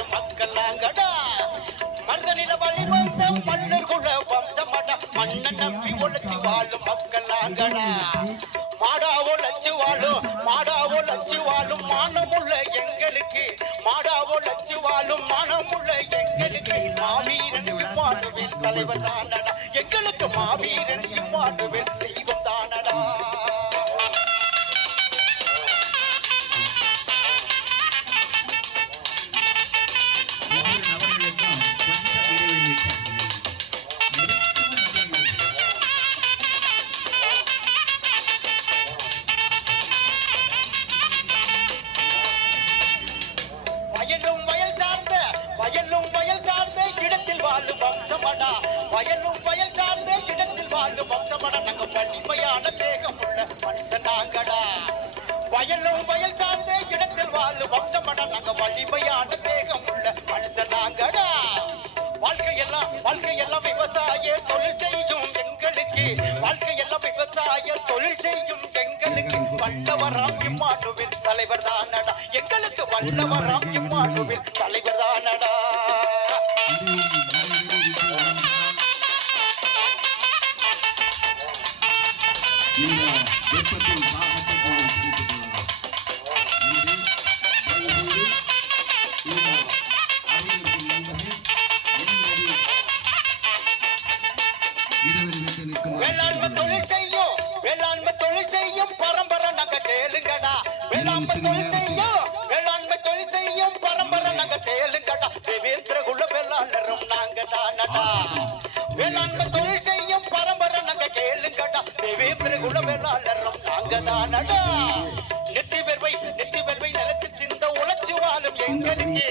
வாழும் மக்கள் நாங்கடா. மனிதனில வழிவந்த மன்னர் குல வம்சமடா. மண்ணை நம்பி உழைச்சி வாழும் மக்கள் நாங்கடா. மாடா உழைச்சி வாழும் மானமுள்ள எங்களுக்கு. மாடா உழைச்சி வாழும் மானமுள்ள எங்களுக்கு. மாவீரன் இம்மானுவேல் தலைவர் தானடா. எங்களுக்கு மாவீரன் இம்மானுவேல் தெய்வம் தானடா. வயல் சார்ந்த இடத்தில் வாழும் வம்சமடா. வயல் சார்ந்த இடத்தில் வாழும் வம்சமடா. நாங்க வலிமையான தேகம் உள்ள மனுஷன் நாங்கடா. வயல் சார்ந்த இடத்தில் வாழும் வம்சமடா. நாங்க வலிமையான தேகம் உள்ள மனுஷன் நாங்கடா. வாழ்க்கையெல்லாம் விவசாய தொழில் செய்யும் எங்களுக்கு. வாழ்க்கையெல்லாம் விவசாய தொழில் செய்யும் எங்களுக்கு. வல்லவராம் இம்மானுவேல் தலைவர் தானடா. எங்களுக்கு வல்லவராம் இம்மானுவேல் தலைவர் தானடா. வேளாண்மை தொழில் செய்யும் பரம்பரை நாங்க கேளுங்கடா. வேளாண்மை தொழில் செய்யும் பரம்பரை நாங்க கேளுங்கடா. தேவேந்திர குல வேளாளரும் நாங்க தானடா. வேளாண்மை தொழில் செய்யும் பரம்பரை நாங்க கேளுங்கடா. தேவேந்திர குல வேளாளரும் நாங்க தானடா. நெத்தி வெர்வை நிலத்தில் சிந்த உழைச்சு வாழும் எங்களுக்கு.